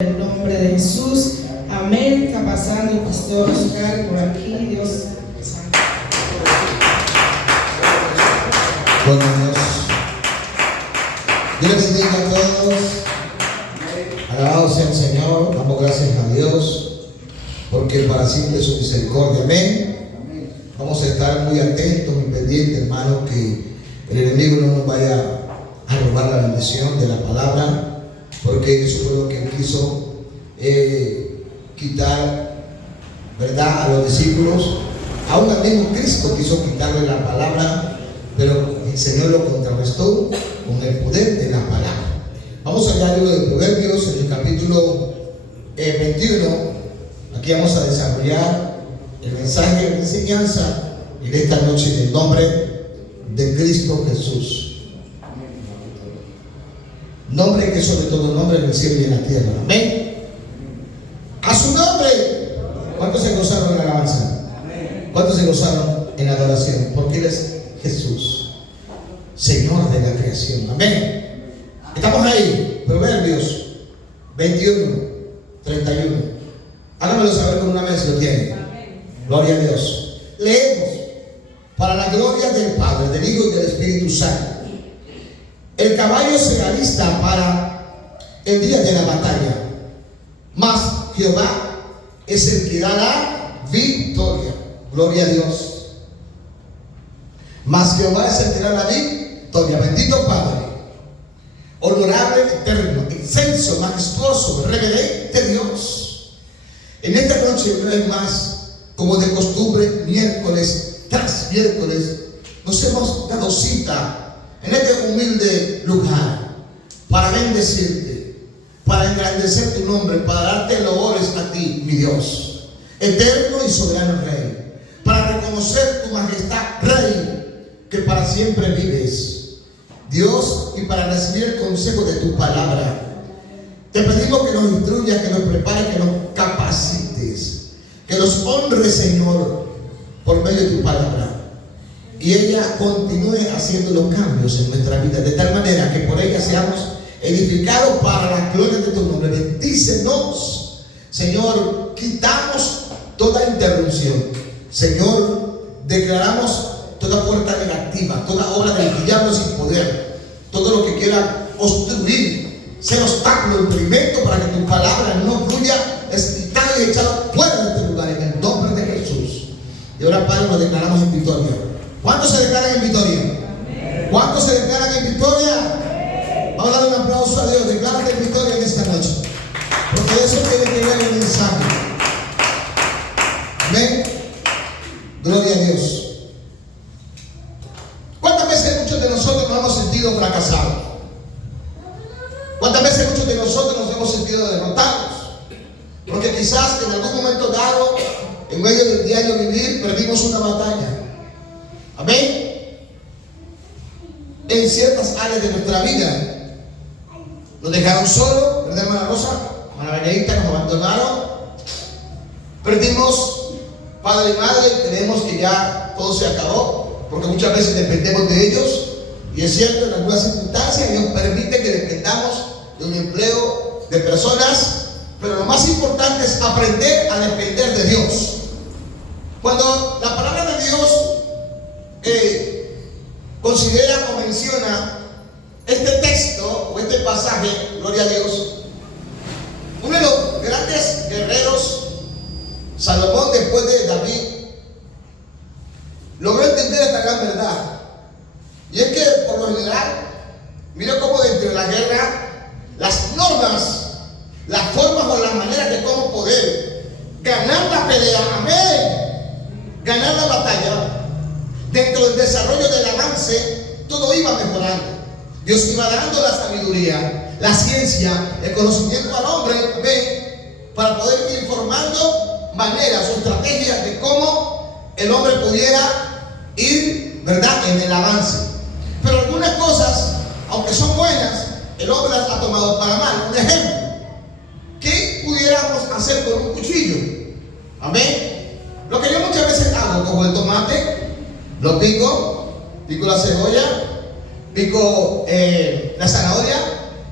En el nombre de Jesús, amén. Está pasando el pastor Oscar por aquí. Dios santo. Gloria a Dios. Dios les bendiga a todos. Alabado sea el Señor. Damos gracias a Dios porque para siempre su misericordia. Amén. Vamos a estar muy atentos y pendientes, hermanos, que el enemigo no nos vaya a robar la bendición de la palabra, porque eso fue lo que él quiso quitar, ¿verdad?, a los discípulos. Aún al mismo Cristo quiso quitarle la palabra, pero el Señor lo contrarrestó con el poder de la palabra. Vamos allá al libro de Proverbios, en el capítulo 21. Aquí vamos a desarrollar el mensaje de enseñanza en esta noche en el nombre de Cristo Jesús. Nombre que sobre todo nombre en el cielo y en la tierra. Amén. A su nombre. ¿Cuántos se gozaron en la alabanza? ¿Cuántos se gozaron en la adoración? Porque Él es Jesús, Señor de la creación. Amén. Estamos ahí. Proverbios 21, 31. Háganmelo saber con una vez si lo tienen. Gloria a Dios. Leemos. Para la gloria del Padre, del Hijo y del Espíritu Santo. El caballo se alista para el día de la batalla, mas Jehová es el que da la victoria. Gloria a Dios. Mas Jehová es el que da la victoria. Bendito Padre, honorable, eterno, excelso, majestuoso, reverente Dios. En esta noche, una vez más, como de costumbre, miércoles tras miércoles, nos hemos dado cita en este humilde lugar para bendecirte, para engrandecer tu nombre, para darte loores a ti, mi Dios, eterno y soberano Rey, para reconocer tu majestad, Rey, que para siempre vives, Dios, y para recibir el consejo de tu palabra. Te pedimos que nos instruyas, que nos prepares, que nos capacites, que nos honres, Señor, por medio de tu palabra. Y ella continúe haciendo los cambios en nuestra vida, de tal manera que por ella seamos edificados para la gloria de tu nombre. Bendícenos, Señor. Quitamos toda interrupción, Señor. Declaramos toda puerta negativa, toda obra del diablo sin poder, todo lo que quiera obstruir, ser obstáculo, impedimento para que tu palabra no fluya, es quitado y echado fuera de este lugar en el nombre de Jesús. Y ahora, Padre, nos declaramos en victoria. ¿Cuántos se declaran en victoria? Amén. ¿Cuántos se declaran en victoria? Amén. Vamos a darle un aplauso a Dios. Declárate en victoria en esta noche, porque eso tiene que ver el mensaje. Amén. Gloria a Dios. ¿Cuántas veces muchos de nosotros nos hemos sentido fracasados? ¿Cuántas veces muchos de nosotros nos hemos sentido derrotados? Porque quizás en algún momento dado, en medio del diario vivir, perdimos una batalla. Amén. En ciertas áreas de nuestra vida nos dejaron solos, ¿verdad, hermana Rosa? Hermana Benedicta, nos abandonaron. Perdimos padre y madre, creemos que ya todo se acabó, porque muchas veces dependemos de ellos. Y es cierto, en algunas circunstancias Dios permite que dependamos de un empleo de personas, pero lo más importante es aprender a depender de Dios. Cuando la palabra de Dios considera o menciona este texto o este pasaje, gloria a Dios, uno de los grandes guerreros, Salomón, después de David, logró entender esta gran verdad. Y es que por lo general, mira cómo dentro de la guerra, las normas, las formas o las maneras de cómo poder ganar la pelea, amén, ganar la batalla, dentro del desarrollo del avance, todo iba mejorando. Dios iba dando la sabiduría, la ciencia, el conocimiento al hombre, ¿ven?, para poder ir formando maneras o estrategias de cómo el hombre pudiera ir, ¿verdad?, en el avance. Pero algunas cosas, aunque son buenas, el hombre las ha tomado para mal. Un ejemplo, ¿qué pudiéramos hacer con un cuchillo? Amén. Lo que yo muchas veces hago, cojo el tomate, lo pico la cebolla, pico la zanahoria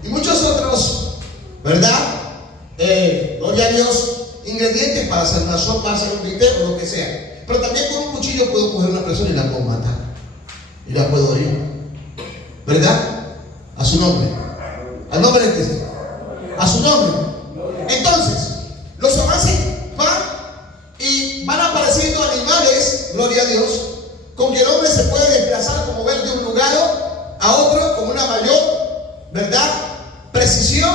y muchos otros, ¿verdad?, gloria a Dios, ingredientes para hacer una sopa, hacer un bistec o lo que sea. Pero también con un cuchillo puedo coger a una persona y la puedo matar. Y la puedo herir. ¿Verdad? A su nombre. Al nombre de Cristo. A su nombre. Entonces, los avances van y van apareciendo animales, gloria a Dios, con que el hombre se puede desplazar, como ver, de un lugar a otro con una mayor, ¿verdad?, precisión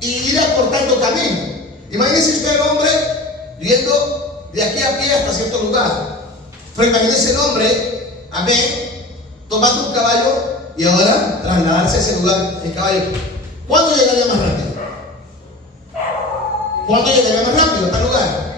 y ir acortando camino. Imagínese usted el hombre yendo de aquí a pie hasta cierto lugar. Pero imagínese el hombre, amén, tomando un caballo y ahora trasladarse a ese lugar en caballo. ¿Cuándo llegaría más rápido? ¿Cuándo llegaría más rápido a tal lugar?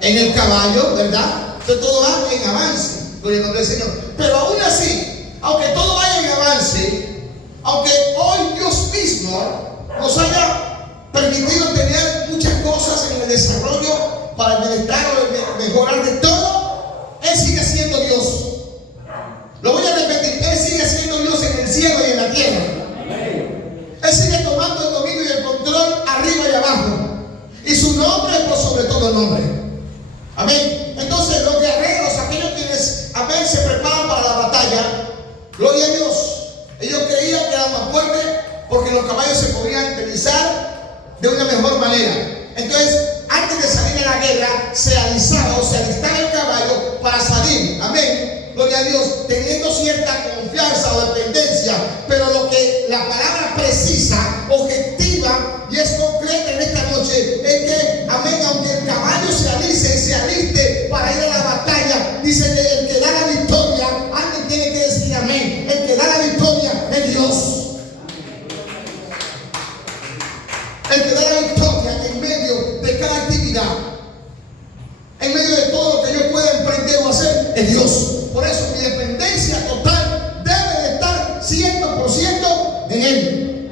En el caballo, ¿verdad? Entonces todo va en avance, por el nombre del Señor. Pero aún así, aunque todo vaya en avance, aunque hoy Dios mismo nos haya permitido tener muchas cosas en el desarrollo para el bienestar o el mejorar de todo, Él sigue siendo Dios. Lo voy a repetir, Él sigue siendo Dios en el cielo y en la tierra. Él sigue tomando el dominio y el control arriba y abajo. Y su nombre es por sobre todo el nombre. Amén. Entonces los guerreros, aquellos quienes, amén, se preparan para la batalla, gloria a Dios, ellos creían que eran más fuertes porque los caballos se podían utilizar de una mejor manera. Entonces, antes de salir a la guerra, se alistaba el caballo para salir. Amén. Gloria a Dios, teniendo cierta confianza o dependencia, pero lo que la palabra precisa, objetiva y es concreta en esta noche es que, amén, aunque el caballo se aliste para ir a la batalla, dice que el que da la victoria, alguien tiene que decir amén, el que da la victoria es Dios. El que da la victoria en medio de cada actividad, en medio de todo lo que yo pueda emprender o hacer, es Dios. Por eso mi dependencia total debe de estar 100% en Él.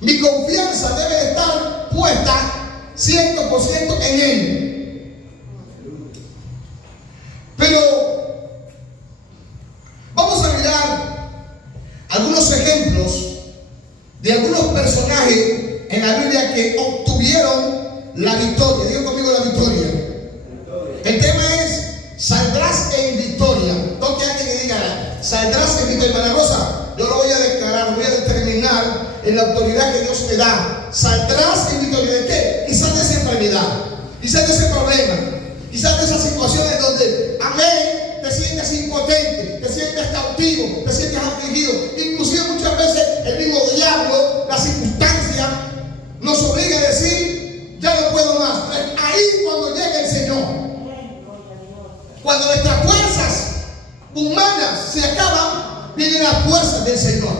Mi confianza debe de estar puesta 100% en Él. Pero vamos a mirar algunos ejemplos de algunos personajes en la Biblia que obtuvieron la victoria. Digo conmigo la victoria. El tema es: saldrás en victoria. Toque a alguien y diga: saldrás en victoria. Hermana Rosa, yo lo voy a declarar, lo voy a determinar en la autoridad que Dios me da. Saldrás en victoria. ¿De qué? Quizás de esa enfermedad, quizás de ese problema, quizás de esas situaciones donde, amén, te sientes impotente, te sientes cautivo, te sientes afligido. Inclusive muchas veces el mismo diablo, la circunstancia, nos obliga a decir: ya no puedo más. Pero ahí cuando llega el Señor, cuando nuestras fuerzas humanas se acaban, vienen las fuerzas del Señor.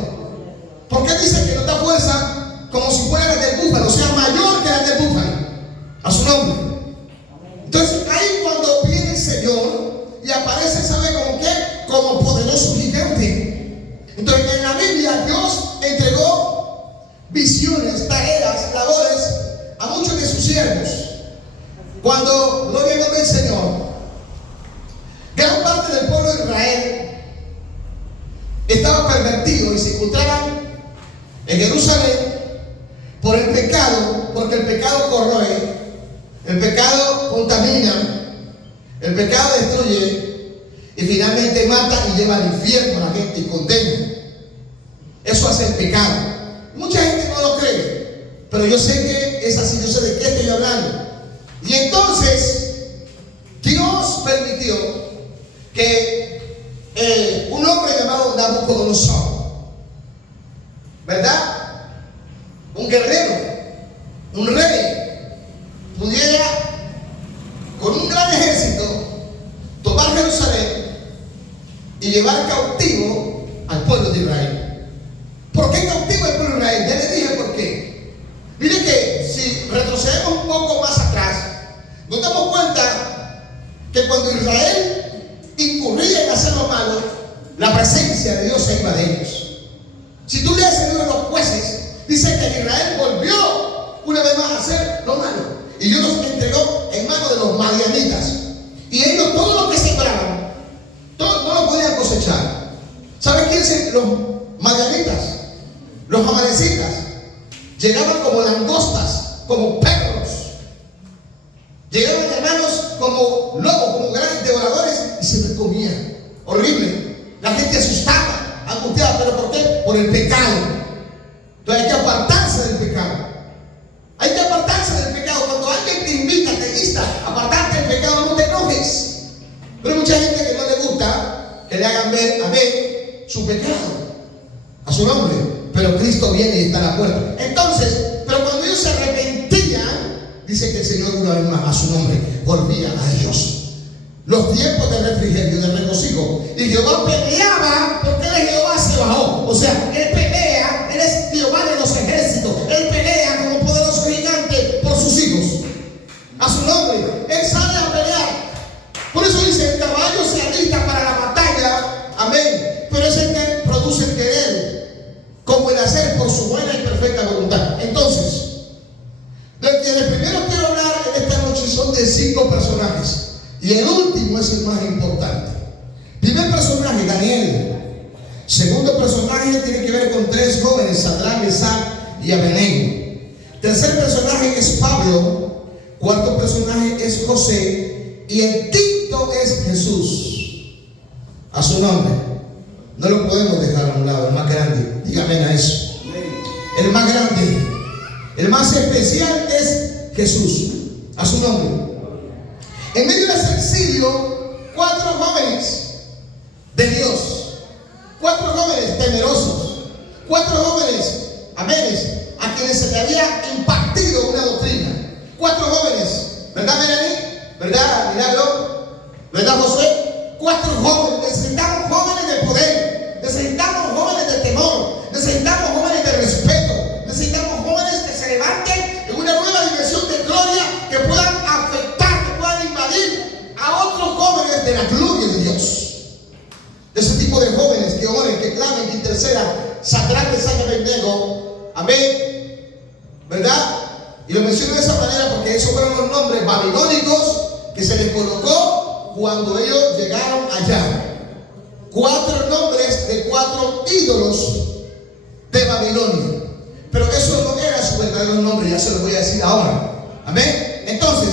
Porque dice que nos da fuerza como si fuera la del búfalo, o sea, mayor que la del búfalo. A su nombre. Entonces, ahí cuando viene el Señor y aparece, ¿sabe como qué? Como poderoso gigante. Entonces, en la Biblia, Dios entregó visiones, tareas, labores a muchos de sus siervos. Cuando, gloria al nombre del Señor, gran parte del pueblo de Israel estaba pervertido y se encontraban en Jerusalén por el pecado, porque el pecado corroe, el pecado contamina, el pecado destruye y finalmente mata y lleva al infierno a la gente y condena. Eso hace el pecado. Mucha gente no lo cree, pero yo sé que es así, yo sé de qué estoy hablando. Y entonces Dios permitió que un hombre llamado Nabucodonosor, ¿verdad?, un guerrero, un rey, pudiera con un gran ejército tomar Jerusalén y llevar cautivo al pueblo de Israel. ¿Por qué cautivo al pueblo de Israel? Ya les dije por qué. Mire que si retrocedemos un poco más atrás, nos damos cuenta que cuando Israel incurría en hacer lo malo, la presencia de Dios se iba de ellos. Si tú lees el libro de los Jueces, dice que Israel volvió una vez más a hacer lo malo y Dios los entregó en manos de los madianitas, y ellos todo lo que sembraban no lo podían cosechar. ¿Saben quiénes? Los madianitas, los amalecitas, llegaban como langostas, como como lobos, como grandes devoradores, y se les comían. Horrible. La gente asustada, angustiada. ¿Pero por qué? Por el pecado. Entonces hay que apartarse del pecado. Hay que apartarse del pecado. Cuando alguien te invita, te insta a apartarte del pecado, no te enojes. Pero hay mucha gente que no le gusta que le hagan ver a ver su pecado, a su nombre. Pero Cristo viene y está a la puerta. Entonces, pero cuando ellos se arrepentían, dice que el Señor una vez más, a su nombre, volvía a ellos. Los tiempos de refrigerio, de regocijo. Y Jehová peleaba porque él es Jehová se bajó. O sea, él pelea, él es Jehová de los ejércitos. Él pelea como poderoso gigante por sus hijos. A su nombre, él sale a pelear. Por eso dice, el caballo se alista para la batalla. Amén. Pero es el que produce el querer, como el hacer por su buena y perfecta voluntad. Entonces, de primero quiero hablar en esta noche son de 5 personajes. Y el último es el más importante. Primer personaje, Daniel. Segundo personaje tiene que ver con 3 jóvenes, Sadrach, Mesach y Abednego. Tercer personaje es Pablo. Cuarto personaje es José. Y el quinto es Jesús. A su nombre. No lo podemos dejar a un lado, el más grande. Dígame a eso. El más grande, el más especial es Jesús. A su nombre. En medio de ese exilio, 4 jóvenes de Dios, 4 jóvenes temerosos, 4 jóvenes, amenes, a quienes se le había impartido una doctrina. 4 jóvenes, ¿verdad, Melanie? ¿Verdad, Milagro? ¿Verdad, Josué? 4 jóvenes. Necesitamos jóvenes de poder, necesitamos jóvenes de temor, necesitamos jóvenes de respeto, necesitamos jóvenes que se levanten en una nueva dimensión de gloria, que puedan afectar, a otros jóvenes de la gloria de Dios. De ese tipo de jóvenes que oren, que clamen, que intercedan. Sadrach, Mesach y Abednego. Amén. ¿Verdad? Y lo menciono de esa manera porque esos fueron los nombres babilónicos que se les colocó cuando ellos llegaron allá. 4 nombres de 4 ídolos de Babilonia. Pero eso no era su verdadero nombre, ya se lo voy a decir ahora. Amén. Entonces,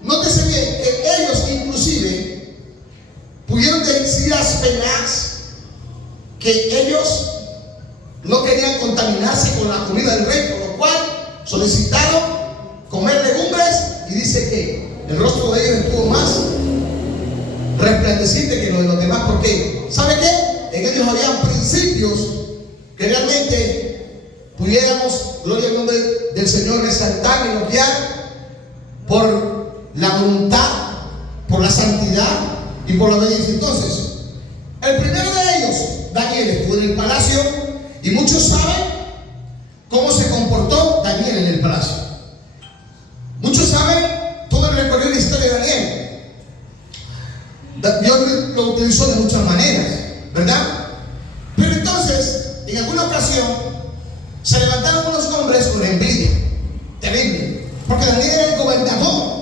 nótese bien que ellos inclusive pudieron decir a penas que ellos no querían contaminarse con la comida del rey, por lo cual solicitaron comer legumbres, y dice que el rostro de ellos estuvo más resplandeciente que lo de los demás, porque ¿sabe qué? En ellos habían principios que realmente pudiéramos, gloria al nombre del Señor, resaltar y elogiar por la voluntad, por la santidad y por la obediencia. Entonces, el primero de ellos, Daniel, estuvo en el palacio, y muchos saben cómo se comportó Daniel en el palacio. Muchos saben todo el recorrido de la historia de Daniel. Dios lo utilizó de muchas maneras, ¿verdad? Pero entonces, en alguna ocasión, se levantaron unos hombres con envidia terrible, porque Daniel era el gobernador.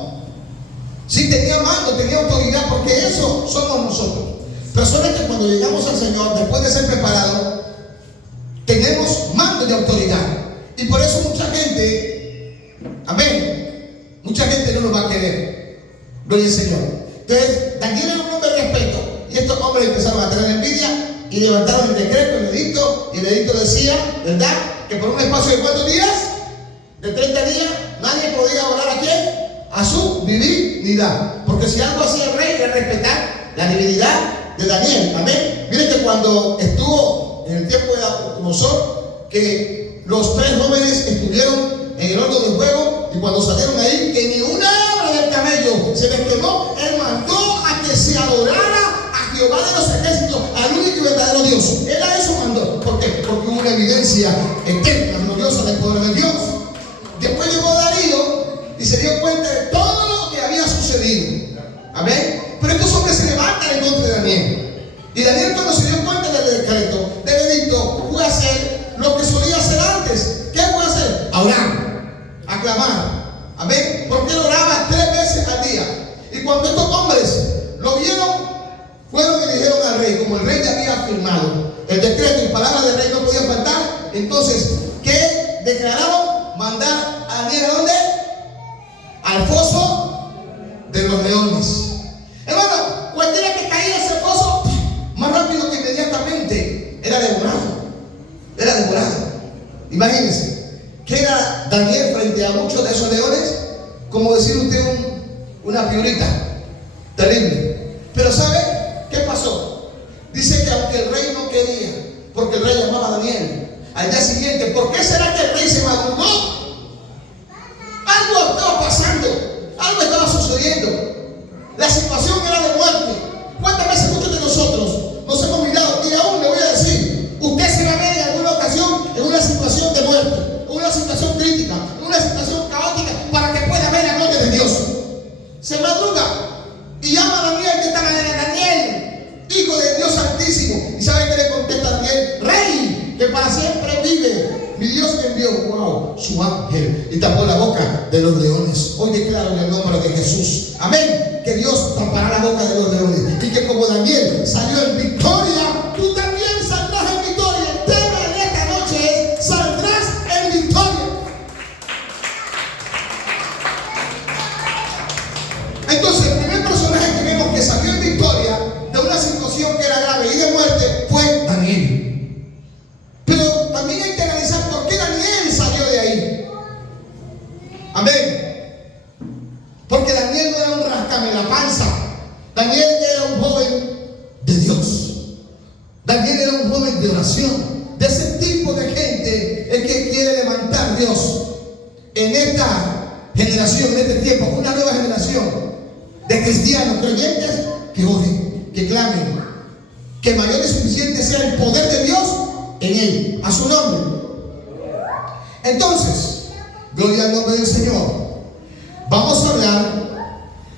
Sí, tenía mando, tenía autoridad, porque eso somos nosotros. Personas que cuando llegamos al Señor, después de ser preparados, tenemos mando de autoridad. Y por eso mucha gente, amén, mucha gente no nos va a querer. Gloria al Señor. Entonces, Daniel era un hombre de respeto. Y estos hombres empezaron a tener envidia y levantaron el decreto, el edicto. Y el edicto decía, ¿verdad?, que por un espacio de ¿cuántos días? De 30 días, nadie podía orar a quién, a su divinidad. Porque si algo hacía el rey era respetar la divinidad de Daniel. Amén. Miren que cuando estuvo en el tiempo de Nabucodonosor, que los 3 jóvenes estuvieron en el horno de fuego, y cuando salieron ahí, que ni una hebra del cabello se les quemó, él mandó a que se adorara a Jehová de los ejércitos, al único y verdadero Dios. Él a eso mandó. ¿Por qué? Porque hubo una evidencia eterna, gloriosa del poder de Dios. Después llegó Darío y se dio cuenta de todo lo que había sucedido. Amén. Pero estos hombres se levantan en contra de Daniel. Y Daniel, cuando se dio cuenta del decreto, del edicto, fue a hacer lo que solía hacer antes. ¿Qué fue a hacer? A orar, a clamar. Amén. Porque él oraba 3 veces al día. Y cuando estos hombres lo vieron, fueron y le dijeron al rey, como el rey ya había firmado el decreto y palabra del rey no podía faltar, entonces, ¿qué declararon? Mandar a Daniel, ¿a dónde? Al foso de los leones. Daniel frente a muchos de esos leones, como decir usted una piorita terrible. Pero ¿sabe qué pasó? Dice que aunque el rey no quería, porque el rey llamaba a Daniel, al día siguiente, ¿por qué será que el rey se madrugó? Algo estaba pasando, algo estaba sucediendo. La situación era de muerte. ¿Cuántas veces muchos de nosotros nos hemos mirado? Y aún le voy a decir, usted se va a ver en alguna ocasión en una situación de muerte, en una situación crítica, en una situación caótica, para que pueda ver la gloria de Dios. Se madruga y llama a Daniel, que está Daniel, hijo de Dios Altísimo. ¿Y sabe qué le contesta Daniel? Rey, que para siempre vive, mi Dios que envió, wow, su ángel y tapó la boca de los leones. Hoy declaro en el nombre de Jesús, amén, que Dios tapará la boca de los leones, y que como Daniel salió en victoria, tú también saldrás en victoria. El tema de esta noche es: saldrás en victoria. Entonces, el primer personaje que vemos que salió en victoria de una situación que era grave y de muerte fue Daniel. Pero también hay que analizar por qué Daniel salió de ahí. Amén. Porque Daniel no era un rascame la panza. Daniel era un joven de Dios. Daniel era un joven de oración. De ese tipo de gente es que quiere levantar Dios en esta generación, en este tiempo, una nueva generación de cristianos creyentes que oren, que clamen, que mayor y suficiente sea el poder de Dios en él, a su nombre. Entonces, gloria al nombre del Señor. Vamos a hablar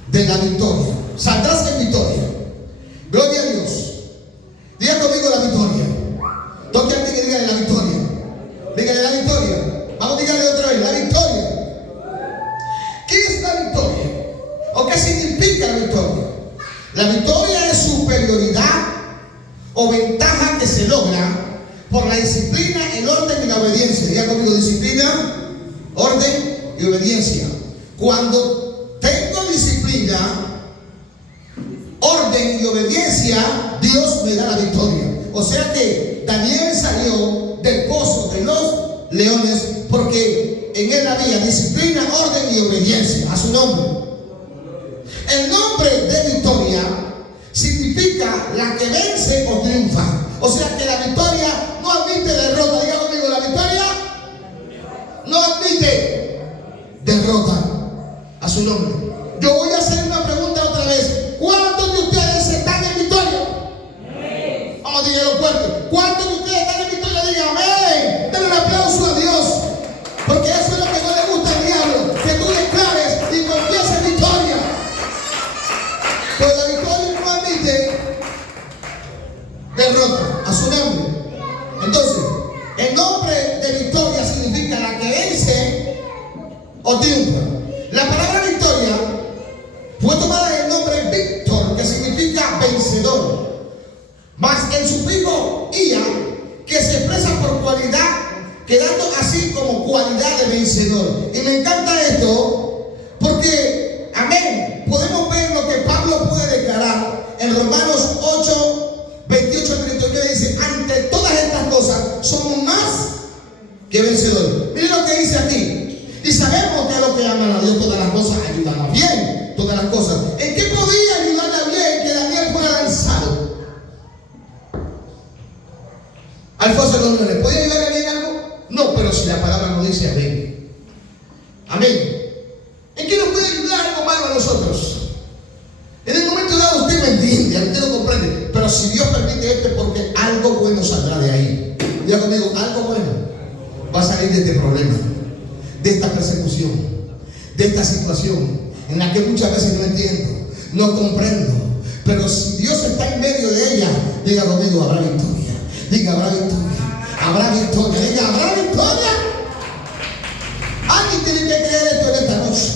de la victoria. Saldrás en victoria. Gloria a Dios. Diga conmigo la victoria. Toque a alguien que diga la victoria. Dígale la victoria. Vamos a dígale otra vez, la victoria. ¿Qué es la victoria? ¿O qué significa la victoria? La victoria es superioridad o ventaja que se logra por la disciplina, el orden y la obediencia. Diga conmigo: disciplina, orden y obediencia. Cuando tengo disciplina, orden y obediencia, Dios me da la victoria. O sea que Daniel salió del pozo de los leones porque en él había disciplina, orden y obediencia a su nombre. El nombre de victoria significa la que vence o triunfa. O sea que la victoria no admite derrota. Diga conmigo: la victoria no admite derrota. A su nombre. Yo voy a hacer una pregunta otra vez. ¿Cuántos de ustedes están en victoria? Vamos a decirlo fuerte. ¿Cuántos de ustedes están en victoria? Digan amén. Denle un aplauso a Dios, porque eso es lo que no le gusta al diablo, que tú declares y confieses victoria. Pero la victoria no admite derrota. A su nombre. Entonces, el nombre de victoria significa la que vence o triunfa. La palabra victoria fue tomada del nombre Víctor, que significa vencedor, más el sufijo ia, que se expresa por cualidad, quedando así como cualidad de vencedor. Y me encanta esto porque, amén, podemos ver lo que Pablo puede declarar en Romanos 8, 28 al 39. Dice: ante todas estas cosas somos más que vencedores. Miren lo que dice aquí. Y sabemos que a los que aman a Dios todas las cosas ayudan a bien. Todas las cosas. ¿En qué podía ayudar a bien que Daniel fuera lanzado al foso de los leones? ¿Podía ayudar a bien algo? No, pero si la palabra no dice amén. Amén. ¿En qué nos puede ayudar algo malo a nosotros? En el momento dado usted me entiende, usted lo comprende. Pero si Dios permite esto es porque algo bueno saldrá de ahí. Diga conmigo: algo bueno va a salir de este problema, de esta persecución, de esta situación en la que muchas veces no entiendo, no comprendo, pero si Dios está en medio de ella, diga conmigo: habrá victoria. Diga: habrá victoria, habrá victoria. Diga: habrá victoria. Alguien tiene que creer esto en esta noche.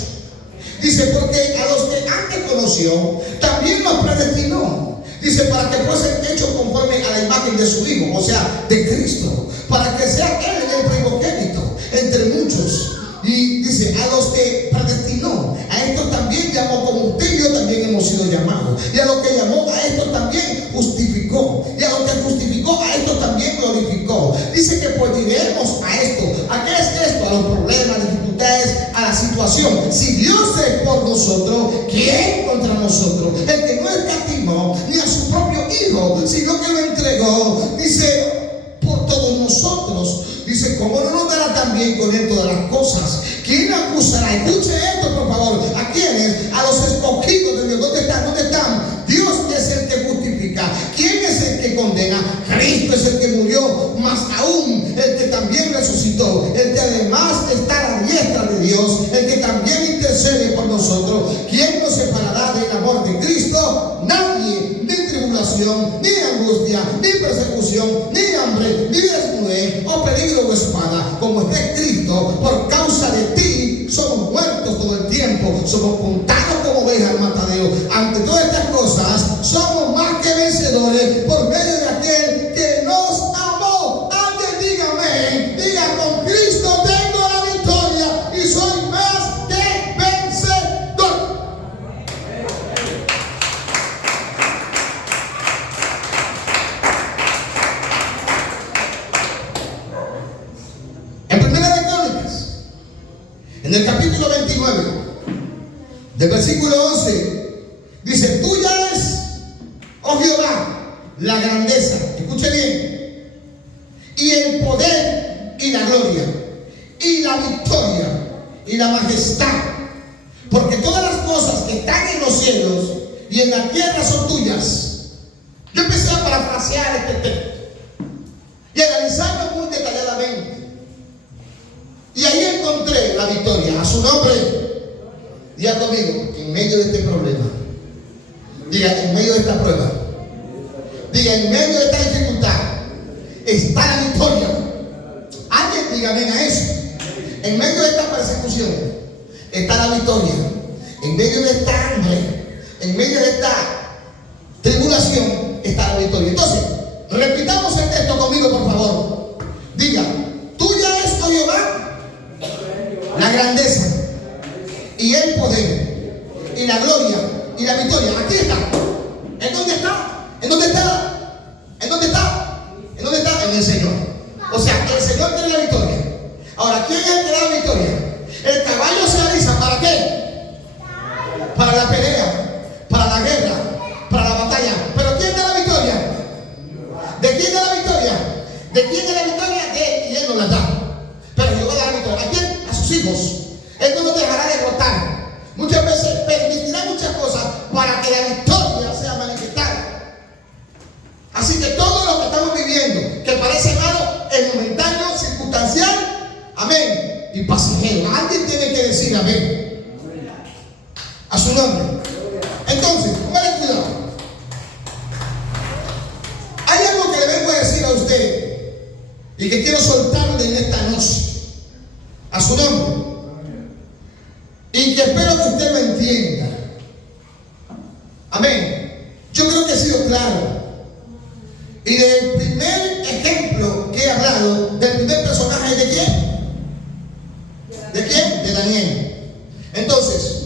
Dice: porque a los que antes conoció, también los predestinó. Dice: para que fuesen hechos conforme a la imagen de su Hijo, o sea, de Cristo, para que sea Él el primogénito entre muchos. Y dice: a los que predestinó, a estos también llamó, como usted y yo también hemos sido llamados. Y a los que llamó, a estos también justificó. Y a los que justificó, a estos también glorificó. Dice que pues diremos a esto. ¿A qué es esto? A los problemas, dificultades la situación. Si Dios es por nosotros, ¿quién contra nosotros? El que no escatimó ni a su propio Hijo, sino que lo entregó, dice, por todos nosotros. Dice, ¿cómo no nos dará también con él todas las cosas? ¿Quién acusará? Escuche esto, por favor. ¿A quiénes? A los escogidos de Dios. ¿Dónde están? ¿Dónde están? Dios es el que justifica. ¿Quién es el que condena? Cristo es el que murió, más aún el que también resucitó, el que además está a la diestra de Dios, el que también intercede por nosotros. ¿Quién nos separará del amor de Cristo? Nadie. Ni tribulación, ni angustia, ni persecución, ni hambre, ni desnudez, o peligro o espada, como está escrito, por causa de ti somos muertos todo el tiempo, somos contados como ovejas al matadero. Ante todas estas cosas, somos más que vencedores por medio de aquel que nos amó. Antes dígame, diga, con Cristo tengo la victoria y soy más que vencedor. En Primera de Crónicas, en el capítulo 29, del versículo 11, dice, tuya es, oh Jehová, la grandeza, escuche bien, y el poder y la gloria, y la victoria, y la majestad, porque todas las cosas que están en los cielos y en la tierra son tuyas. Yo empecé a parafrasear este texto y analizarlo muy detalladamente. Y ahí encontré la victoria. A su nombre, diga conmigo, en medio de este problema, diga, en medio de esta prueba, diga, en medio de esta dificultad, está la victoria. Alguien diga amén a eso. En medio de esta persecución, está la victoria. En medio de esta hambre, en medio de esta tribulación, está la victoria. Entonces, repitamos el texto conmigo, por favor. Diga, tuya es, oh Jehová, la grandeza y el poder y la gloria y la victoria. Aquí está. ¿En dónde está? ¿En dónde está? ¿En dónde está? ¿En dónde está? En el Señor. O sea, el Señor tiene la victoria. Ahora, ¿quién es el que da la victoria? El caballo se alisa. ¿Para qué? Para la pelea, para la guerra, para la batalla. ¿Pero quién da la victoria? ¿De quién da la victoria? ¿De quién da la victoria? De él, y él nos la da. Pero Jehová da la victoria. ¿A quién? A sus hijos. Él no nos dejará derrotar. Muchas veces permitirá muchas cosas para que la victoria sea manifestada. Así que todo lo que estamos viviendo, que parece malo, es momentáneo, circunstancial, amén, y pasajero. Alguien tiene que decir amén. A su nombre. Entonces, póngale cuidado. Hay algo que le vengo a decir a usted y que quiero soltarle en esta noche. A su nombre. Y que espero que usted lo entienda. Amén. Yo creo que he sido claro. Y del primer ejemplo que he hablado, del primer personaje, ¿de quién? ¿De quién? De Daniel. Entonces,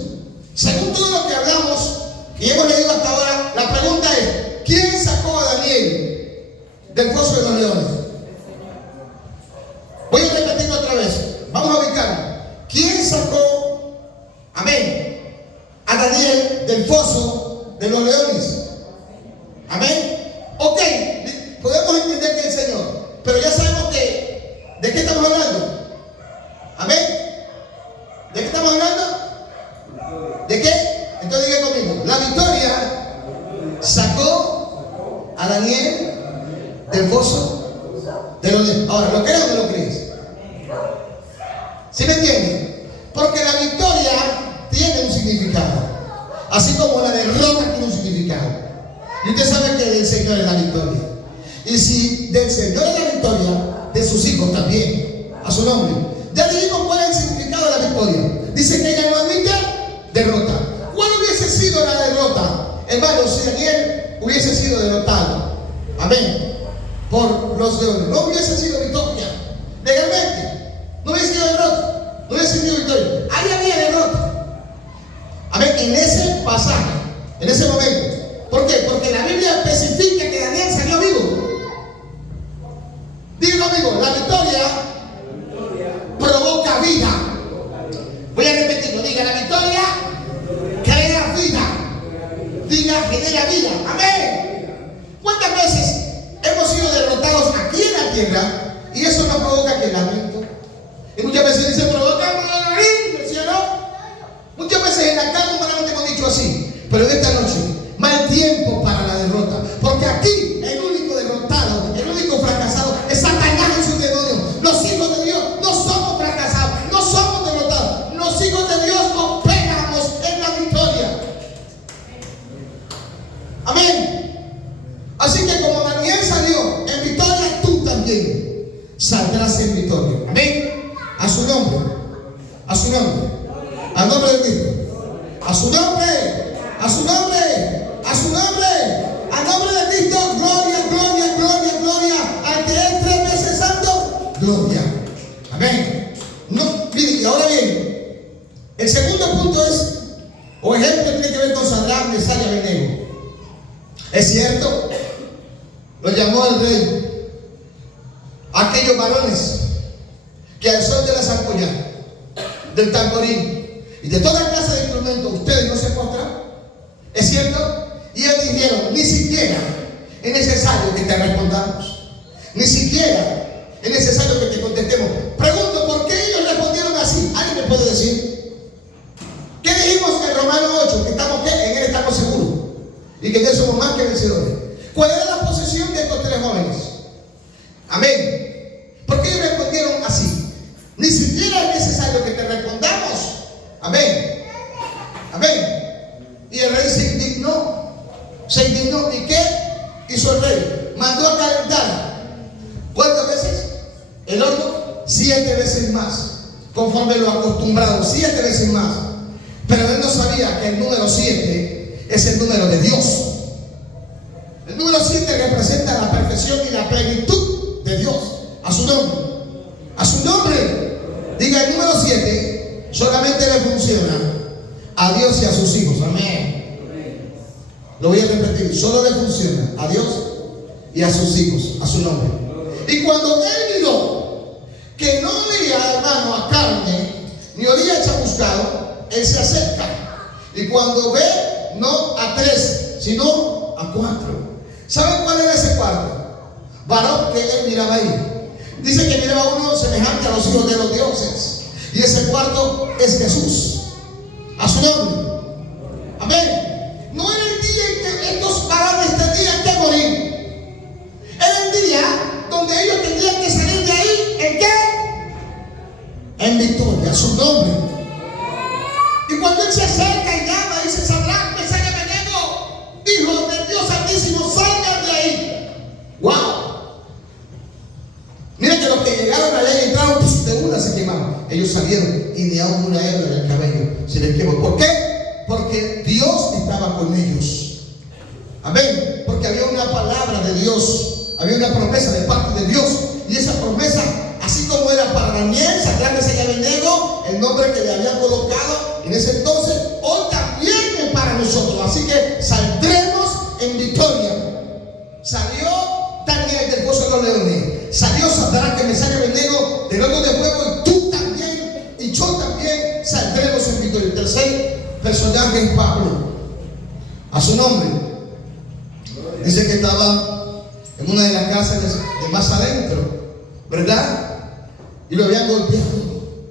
según todo lo que hablamos y hemos leído hasta ahora, la pregunta es, ¿quién sacó a Daniel del foso de los leones? Voy a repetirlo otra vez. Vamos a ubicarlo. ¿Quién sacó, amén, a Daniel del foso de los leones? Amén. Ok, podemos entender que el Señor, pero ya sabemos que, ¿de qué estamos hablando? Amén. ¿De qué estamos hablando? ¿De qué? Entonces diga conmigo, la victoria sacó a Daniel del foso de los leones. Ahora, ¿lo crees o no lo crees? ¿Sí me entienden? Porque la victoria tiene un significado, así como la derrota tiene un significado. Y usted sabe que del Señor es la victoria. Y si del Señor es la victoria, de sus hijos también, a su nombre. Ya le digo cuál es el significado de la victoria. Dice que ella no admite derrota. ¿Cuál hubiese sido la derrota? Hermano, si Daniel hubiese sido derrotado, amén, por los leones, no hubiese sido victoria. Legalmente, no hubiese sido derrota, no hubiese sido victoria. Ahí había derrota. Amén, en ese pasaje, en ese momento. ¿Por qué? Porque la Biblia especifica que Daniel salió vivo. Digo, amigo, la victoria provoca vida. Voy a en la vida. Amén. ¿Cuántas veces hemos sido derrotados aquí en la tierra y eso nos provoca que lamento? Y muchas veces dice, provoca morir, ¿sí o no? Muchas veces en la carne humanamente hemos dicho así, pero en esta noche, mal tiempo para la derrota, porque aquí el único derrotado, el único fracasado es Satanás y sus demonios. Los hijos de Dios no somos fracasados, no somos derrotados. Los hijos de Dios operamos en la victoria. Amén. Así que como Daniel salió en victoria, tú también saldrás en victoria. Amén. A su nombre, a su nombre, al nombre de Cristo, a su nombre, a su nombre, a su nombre, al nombre de Cristo. Gloria, gloria, gloria, gloria al que es 3 veces santo. Gloria. Amén. No, mire, y ahora bien, el segundo punto es, o ejemplo, tiene que ver con Sadrach, Mesach y Abednego. Es cierto, lo llamó el rey, aquellos varones que al son de la zampoña, del tamborín y de toda clase de instrumentos, ustedes no se postran. ¿Es cierto? Y ellos dijeron, ni siquiera es necesario que te respondamos, ni siquiera es necesario que te contestemos. Pregunto, ¿por qué ellos respondieron así? ¿Alguien me puede decir? ¿Qué dijimos en Romanos 8? Que estamos, ¿qué? En él estamos seguros y que en él somos más que vencedores. ¿Cuál era la posición de estos 3 jóvenes? Amén. ¿Por qué ellos respondieron así? Ni siquiera es necesario que te respondamos. Amén. Amén. Y el rey se indignó. Se indignó. ¿Y qué hizo el rey? Mandó a calentar. ¿Cuántas veces? El horno 7 veces más. Conforme lo acostumbrado, 7 veces más. Pero él no sabía que el número 7 es el número de Dios. El número 7 representa la perfección y la plenitud de Dios. A su nombre. A su nombre. Diga, el número 7 solamente le funciona a Dios y a sus hijos. Amén. Lo voy a repetir. Solo le funciona a Dios y a sus hijos. A su nombre. Y cuando él miró que no olía, hermano, a carne, ni olía a chamuscado, él se acerca. Y cuando ve, no a 3, sino a 4. ¿Saben cuál era ese cuarto? Varón que él miraba ahí. Dice que miraba uno semejante a los hijos de los dioses. Y ese cuarto es Jesús. A su nombre. Amén. No era el día en que estos varones tendrían que morir. Era el día donde ellos tendrían que salir de ahí. ¿En qué? En victoria. A su nombre. Y cuando él se acerca y llama, dice: Sadrach, Mesach y Abednego, hijos del Dios Altísimo, salgan de ahí. ¡Wow! Miren que los que llegaron allá y entraron, pues, de una se quemaron. Ellos salieron y ni aún una hebra del cabello se les quemó. ¿Por qué? Porque Dios estaba con ellos. Amén. Porque había una palabra de Dios, había una promesa de parte de Dios. Y esa promesa, así como era para Daniel, Sadrach, Mesach y Abednego, el nombre que le habían colocado en ese entonces, hoy también es para nosotros. Así que saldremos en victoria. Salió Daniel del pozo de los leones. Salió Sadrach, Mesach y Abednego del horno de fuego, y tú también y yo también saldremos en victoria. El tercer personaje es Pablo. A su nombre. Dice que estaba en una de las casas de más adentro, ¿verdad? Y lo habían golpeado,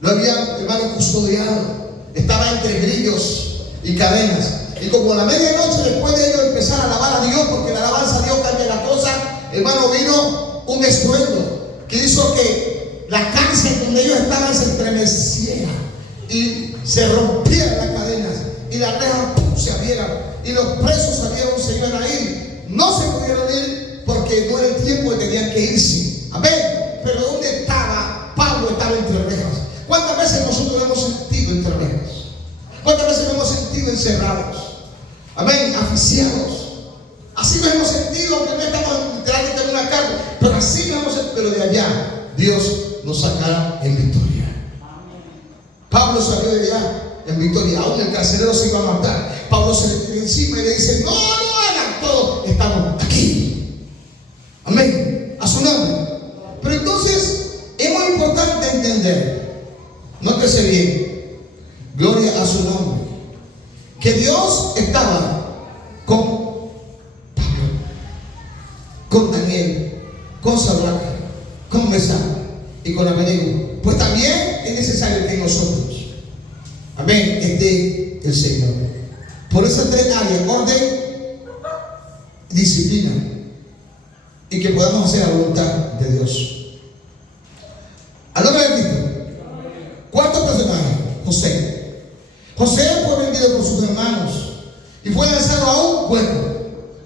lo habían, hermano, custodiado. Estaba entre grillos y cadenas. Y como a la medianoche, después de ellos empezar a alabar a Dios, porque la alabanza a Dios cambia la cosa, hermano, vino un estruendo que hizo que la cárcel donde ellos estaban se estremeciera y se rompieran las cadenas y las rejas se abrieran y los presos salieron, se iban a ir. No se pudieron ir porque no era el tiempo que tenían que irse. Amén. Pero ¿dónde estaba? Pablo estaba entre rejas. ¿Cuántas veces nosotros lo hemos sentido entre rejas? ¿Cuántas veces lo hemos sentido encerrados? Amén, asfixiados. Así lo hemos sentido, aunque no estamos literalmente en una cárcel, pero así lo hemos sentido. Pero de allá Dios nos sacará en victoria. Pablo salió de allá en victoria. Aún el carcelero se iba a matar. Pablo se le tira encima y le dice: no hagan todo, estamos aquí. Amén, a su nombre. Pero entonces es muy importante entender, nótese bien, gloria a su nombre, que Dios estaba con con Daniel, con Sadrach, con Mesach y con Abednego, pues también es necesario que nosotros, amén, esté el Señor. Por esas tres áreas: orden, disciplina, y que podamos hacer la voluntad de Dios. ¿Al nombre de Cristo? Cuarto personaje: José. José fue vendido por sus hermanos y fue lanzado a un hueco.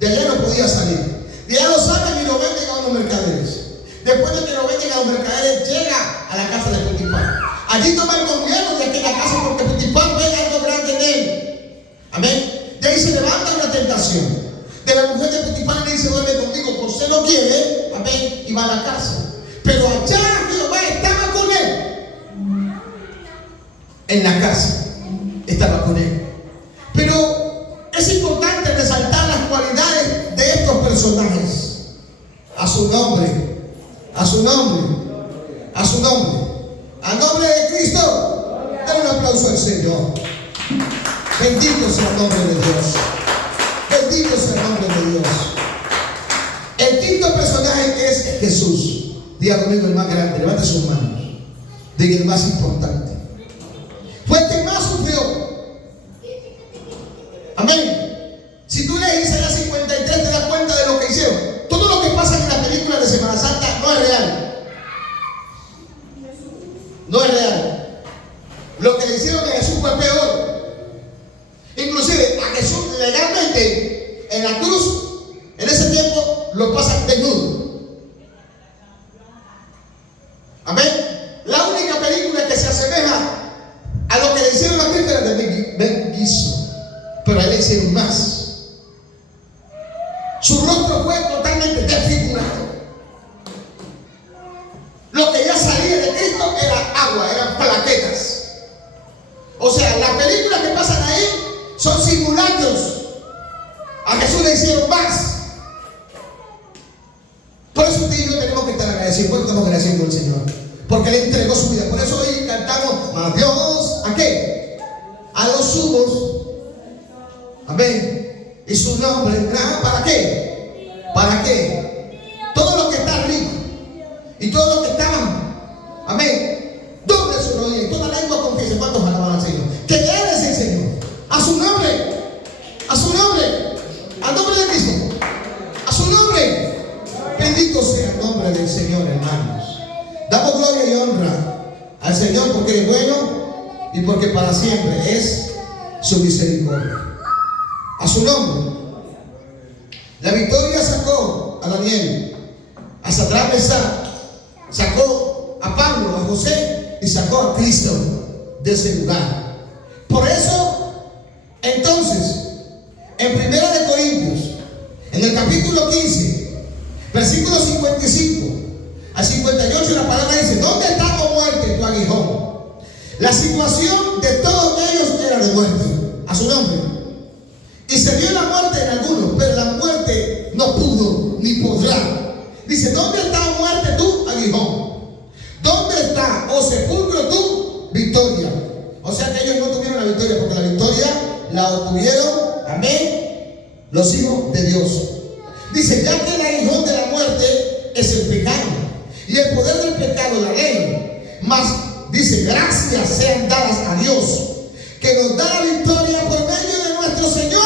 De allá no podía salir. De allá lo sacan y lo venden a unos mercaderes. Después de que lo venden a los mercaderes, llega a la casa de Potifar. Allí toma el gobierno de aquella casa, porque Potifar ve algo grande en él. Amén. De ahí se levanta una tentación de la mujer de Potifar, le dice: duerme conmigo. José lo quiere, amén, y va a la casa. Pero allá Jehová estaba con él. En la casa estaba con él. Pero es importante resaltar las cualidades de estos personajes. A su nombre, a su nombre, a su nombre. Al nombre de Cristo, dale un aplauso al Señor. Bendito sea el nombre de Dios. Bendito sea el nombre de Dios. El quinto personaje es Jesús. Diga conmigo: el más grande. Levante sus manos. Diga: el más importante. Fue el que más sufrió. Amén. Si tú lees Isaías 53, te das cuenta de lo que hicieron. Todo lo que pasa en la película de Semana Santa no es real. No es real. Lo que le hicieron a Jesús fue peor. Inclusive a Jesús legalmente en la cruz, en ese tiempo, lo pasan desnudo. Amén. La única película que se asemeja a lo que le hicieron a Cristo era de Mel Gibson, pero a él le hicieron más. Su rostro fue totalmente desfigurado. Lo que ya salía de Cristo era agua, eran plaquetas. O sea, las películas que pasan ahí son simulacros. A Jesús le hicieron más. Por eso usted y yo tenemos que estar agradecidos. ¿Por qué estamos agradeciendo al Señor? Porque Él entregó su vida. Por eso hoy cantamos a Dios. ¿A qué? A los sumos. Amén. Y su nombre. ¿Para qué? ¿Para qué? Todo lo que está arriba y todo lo que estaban. Amén. Doble su rodilla y toda lengua confiese. ¿Cuántos alaban al Señor? Que Él es el Señor. A su nombre. A su nombre. Al nombre de Cristo. A su nombre. Bendito sea el nombre del Señor, hermanos. Damos gloria y honra al Señor porque es bueno y porque para siempre es su misericordia. A su nombre. La victoria sacó a Daniel, a Sadrach, Mesach, sacó a Pablo, a José y sacó a Cristo de ese lugar. Por eso, entonces, en 1 de Corintios, en el capítulo 15, versículo 55 al 58, la palabra dice: ¿dónde está, oh muerte, tu aguijón? La situación de todos ellos era de muerte. A su nombre. Y se vio la muerte en algunos, pero la muerte no pudo ni podrá. Dice: ¿dónde está, oh muerte, tu aguijón? ¿Dónde está, oh sepulcro, tu victoria? O sea que ellos no tuvieron la victoria, porque la victoria la obtuvieron, amén, los hijos de Dios. Dice: ya que el aguijón de la muerte es el pecado, y el poder del pecado la ley. Mas dice: gracias sean dadas a Dios, que nos da la victoria por medio de nuestro Señor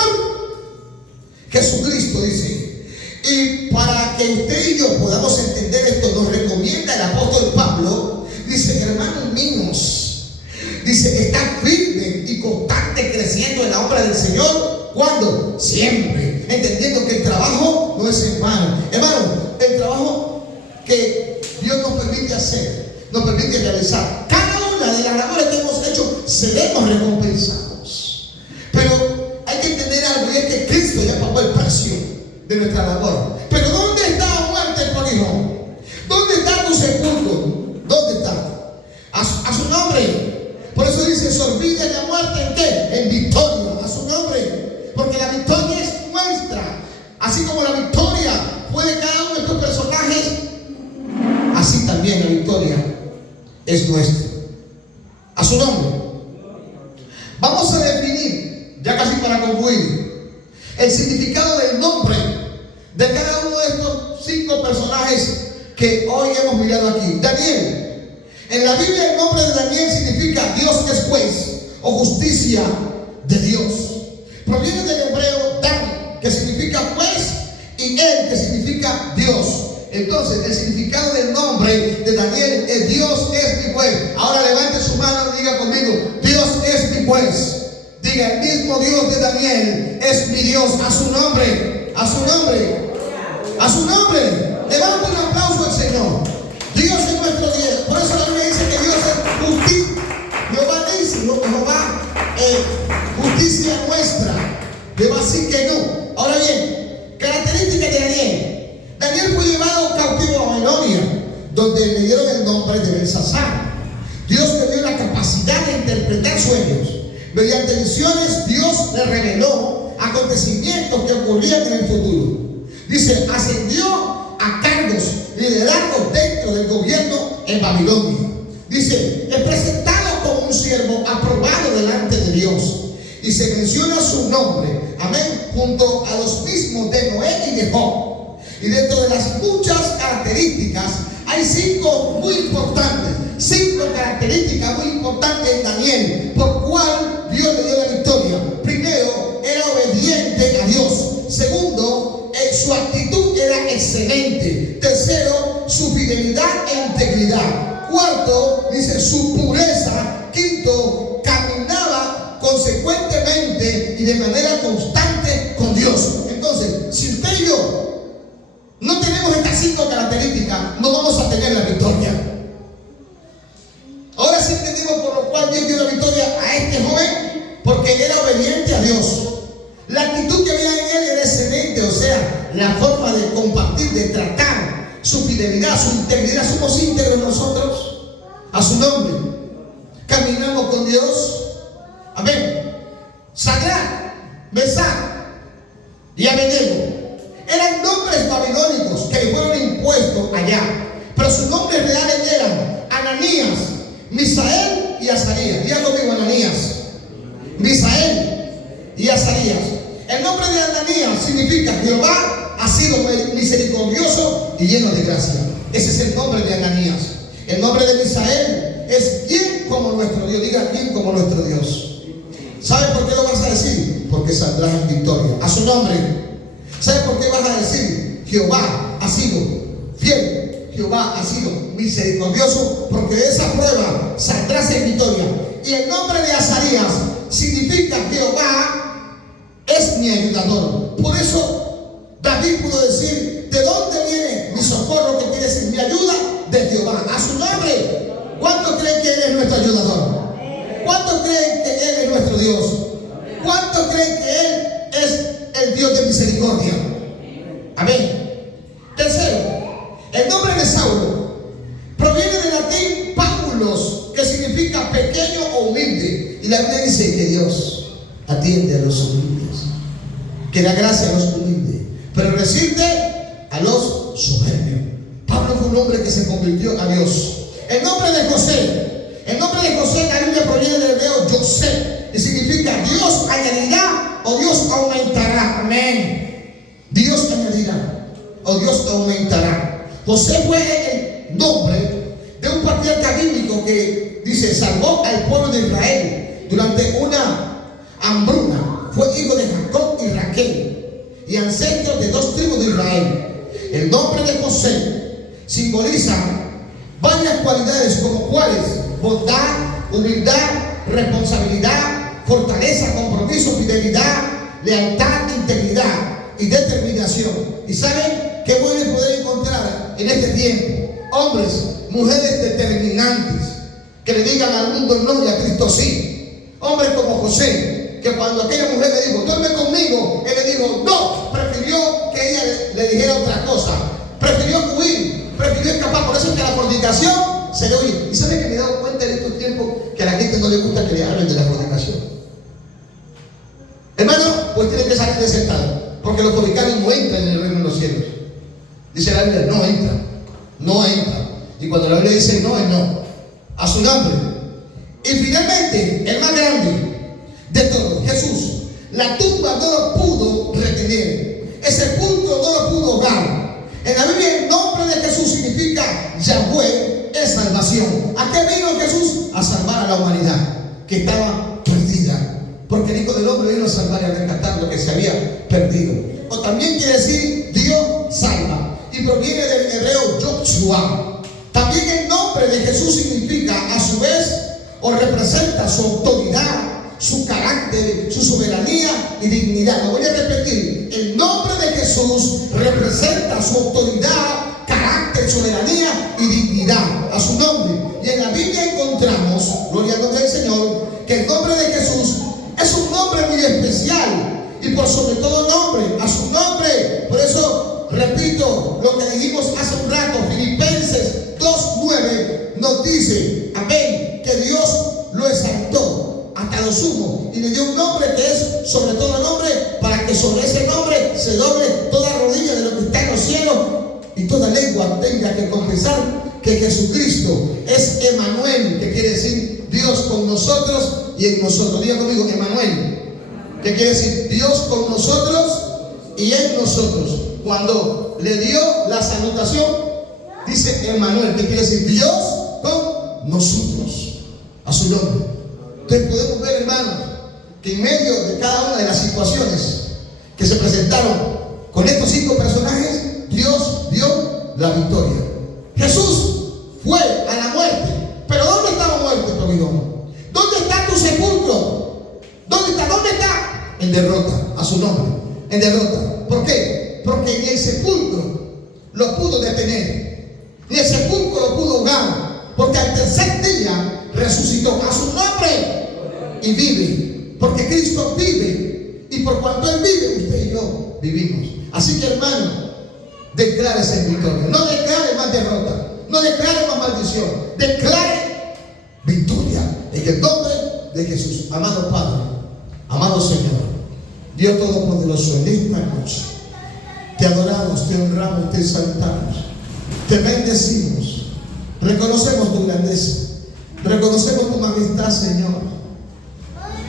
Jesucristo. Dice, y para que usted y yo podamos entender esto, nos recomienda el apóstol Pablo. Dice: hermanos míos, dice, están firmes y constantes creciendo en la obra del Señor. ¿Cuándo? Siempre, entendiendo que el trabajo no es en vano. Hermano, el trabajo que Dios nos permite hacer, nos permite realizar, cada una de las labores que hemos hecho, seremos recompensados. Pero hay que entender algo, y es que Cristo ya pagó el precio de nuestra labor. Pero ¿dónde está, oh muerte, tu aguijón? ¿Dónde está tu sepulcro? ¿Dónde está? A su nombre. Por eso dice: se olvida la muerte ¿en qué? En victoria. A su nombre. Porque la victoria es nuestra. Así como la victoria fue de cada uno de estos personajes, así también la victoria es nuestra. A su nombre. Vamos a definir, ya casi para concluir, el significado del nombre de cada uno de estos 5 personajes que hoy hemos mirado aquí. Daniel. En la Biblia el nombre de Daniel significa Dios es juez o justicia de Dios. Proviene del hebreo Dan, que significa juez, y El, que significa Dios. Entonces el significado del nombre de Daniel es Dios es mi juez. Ahora levante su mano y diga conmigo: Dios es mi juez. Diga: el mismo Dios de Daniel es mi Dios. A su nombre, a su nombre, a su nombre. Levante un aplauso al Señor. Dios es nuestro Dios. Por eso la Biblia dice que Dios es justicia. Jehová dice, Jehová justicia nuestra. Jehová sí que no. Ahora bien, características de Daniel. Daniel fue llevado cautivo a Babilonia, donde le dieron el nombre de Belsasar. Dios le dio la capacidad de interpretar sueños. Mediante visiones, Dios le reveló acontecimientos que ocurrían en el futuro. Dice, ascendió a cargos, liderazgos dentro del gobierno en Babilonia. Dice, es presentado como un siervo aprobado delante de Dios. Y se menciona su nombre, amén, junto a los mismos de Noé y de Job. Y dentro de las muchas características, hay 5 muy importantes. 5 características muy importantes en Daniel, por cual Dios le dio la victoria. Primero, era obediente a Dios. Segundo, su actitud era excelente. Tercero, su fidelidad e integridad. Cuarto, dice su pureza. Quinto, caminaba consecuentemente y de manera constante con Dios. Entonces, si usted y yo no tenemos estas 5 características, no vamos a tener la victoria. Ahora sí entendemos por lo cual Dios dio la victoria a este joven, porque era obediente a Dios. La actitud que había en él era excelente, o sea, la forma de compartir, de tratar, su fidelidad, su integridad. Somos íntegros nosotros, a su nombre. Caminamos con Dios. Amén. Sadrach, Mesach y Abednego eran nombres babilónicos que le fueron impuestos allá, pero sus nombres reales eran Ananías, Misael y Azarías. Diga conmigo: Ananías, Misael y Azarías. El nombre de Ananías significa Jehová ha sido misericordioso y lleno de gracia. Ese es el nombre de Ananías. El nombre de Misael es quien como nuestro Dios. Diga: quien como nuestro Dios. ¿Sabe por qué lo vas a decir? Porque saldrás en victoria. A su nombre. ¿Sabe por qué vas a decir? Jehová ha sido fiel. Jehová ha sido misericordioso, porque de esa prueba saldrás en victoria. Y el nombre de Azarías significa Jehová es mi ayudador. Por eso David pudo decir: ¿de dónde viene mi socorro? Que quiere decir mi ayuda, de Jehová. A su nombre. ¿Cuántos creen que Él es nuestro ayudador? ¿Cuántos creen que Él es nuestro Dios? ¿Cuántos creen que Él es el Dios de misericordia? Amén. Tercero, el nombre de Saulo proviene del latín Paulos, que significa pequeño o humilde. Y la Biblia dice que Dios atiende a los humildes, que da gracia a los humildes, pero resiste a los soberbios. Pablo fue un hombre que se convirtió a Dios. El nombre de José, el nombre de José en la Biblia proviene del hebreo José, y significa Dios añadirá o Dios aumentará. Amén. Dios añadirá o Dios aumentará. José fue el nombre de un patriarca bíblico que dice salvó al pueblo de Israel durante una hambruna. Fue hijo de Jacob y Raquel y ancestro de 2 tribus de Israel. El nombre de José simboliza varias cualidades, como cuáles: bondad, humildad, responsabilidad, fortaleza, compromiso, fidelidad, lealtad, integridad y determinación. ¿Y saben qué bueno poder encontrar en este tiempo? Hombres, mujeres determinantes, que le digan al mundo no y a Cristo sí. Hombres como José, que cuando aquella mujer le dijo duerme conmigo, él le dijo no, prefirió que ella le dijera otra cosa, prefirió huir, prefirió escapar. Por eso es que la fornicación se le oye. ¿Y saben que me he dado cuenta en estos tiempos que a la gente no le gusta que le hablen de la fornicación? Hermano, pues tiene que salir de sentado, porque los fornicarios no entran en el reino de los cielos. Dice la Biblia: no entra, no entra. Y cuando la Biblia dice no, es no. A su nombre. Y finalmente, el más grande de todos, Jesús. La tumba no lo pudo retener, el sepulcro no lo pudo porque el Hijo del Hombre vino a salvar y a rescatar lo que se había perdido. O también quiere decir Dios salva, y proviene del hebreo Yoshua. También el nombre de Jesús significa a su vez o representa su autoridad, su carácter, su soberanía y dignidad. Lo voy a repetir: el nombre de Jesús representa su autoridad, carácter, soberanía y dignidad a su nombre. Y en la Biblia encontramos, gloria al nombre del Señor, que el nombre de Jesús es un nombre muy especial, y por sobre todo nombre, a su nombre. Por eso repito lo que dijimos hace un rato, Filipenses 2:9 nos dice, amén, que Dios lo exaltó hasta lo sumo y le dio un nombre que es sobre todo nombre, para que sobre ese nombre se doble toda rodilla de lo que está en los cielos y toda lengua tenga que confesar que Jesucristo es Emmanuel, que quiere decir Dios con nosotros y en nosotros. Diga conmigo, Emmanuel, que quiere decir Dios con nosotros y en nosotros. Cuando le dio la salutación, dice Emmanuel, que quiere decir Dios con nosotros, a su nombre. Entonces podemos ver, hermanos, que en medio de cada una de las situaciones que se presentaron con estos 5 personajes, Dios dio la victoria. Jesús fue a la muerte, pero ¿dónde está la muerte, Tobidón? ¿Dónde está tu sepulcro? ¿Dónde está? ¿Dónde está? En derrota, a su nombre, en derrota. ¿Por qué? Porque ni el sepulcro lo pudo detener, ni el sepulcro lo pudo ahogar, porque al tercer día resucitó, a su nombre, y vive, porque Cristo vive, y por cuanto Él vive, usted y yo vivimos. Así que, hermano, declare esa victoria, no declare más derrota, no declare más maldición, declare victoria en el nombre de Jesús. Amado Padre, amado Señor, Dios Todopoderoso, en esta noche te adoramos, te honramos, te exaltamos, te bendecimos, reconocemos tu grandeza, reconocemos tu majestad, Señor.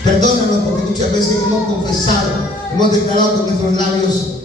Perdónanos porque muchas veces hemos confesado, hemos declarado con nuestros labios